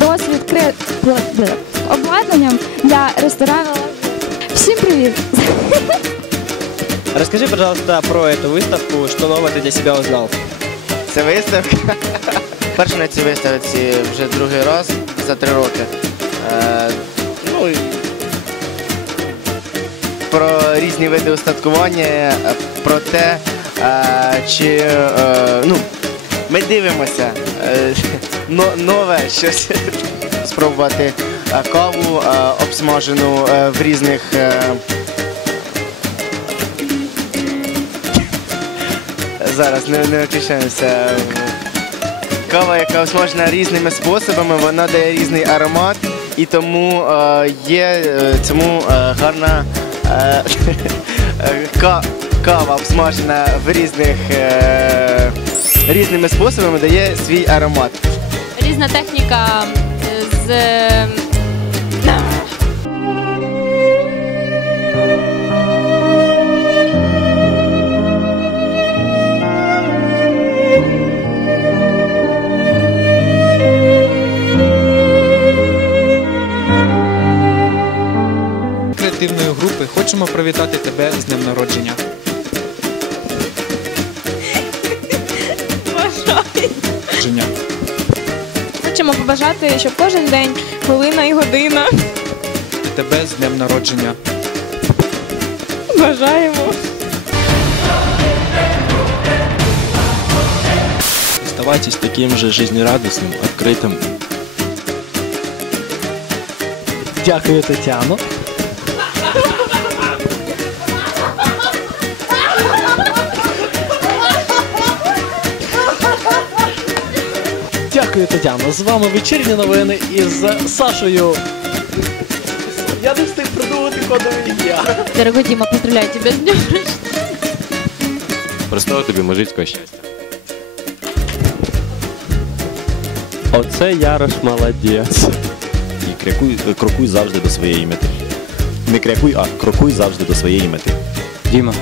досвід кре... бля- бля, обладнанням для ресторану. Всім привіт! Расскажи, пожалуйста, про эту выставку, что нового ты для себя узнал. Це виставка. Перше на цій виставці вже другий раз за три роки. Е, ну, і про різні види устаткування, е, про те, е, чи е, ну, ми дивимося е, нове щось спробувати е, каву е, обсмажену в різних. Зараз не, не виключаємося. Кава, яка смажена різними способами, вона дає різний аромат, і тому є цьому гарна кава обсмажена в різних різними способами дає свій аромат. різна техніка е, з креативної групи хочемо привітати тебе з днем. Народження. Хочемо побажати, щоб кожен день, хвилина і година. Тебе з днем народження. Бажаємо. Оставайтесь таким же жизнерадостным, открытым. Дякую, Тетяно. Дякую, Тетяно. З вами вечірні новини із Сашою. Я не встиг придумати кодове ім'я. Дорогой Дима, поздравляю тебя с днем рождения. Простого тобі мужицького щастя. Оце Ярош молодець. І крокуй, крокуй завжди до своєї мети. Не крякуй, а крокуй завжди до своєї мети. Діма,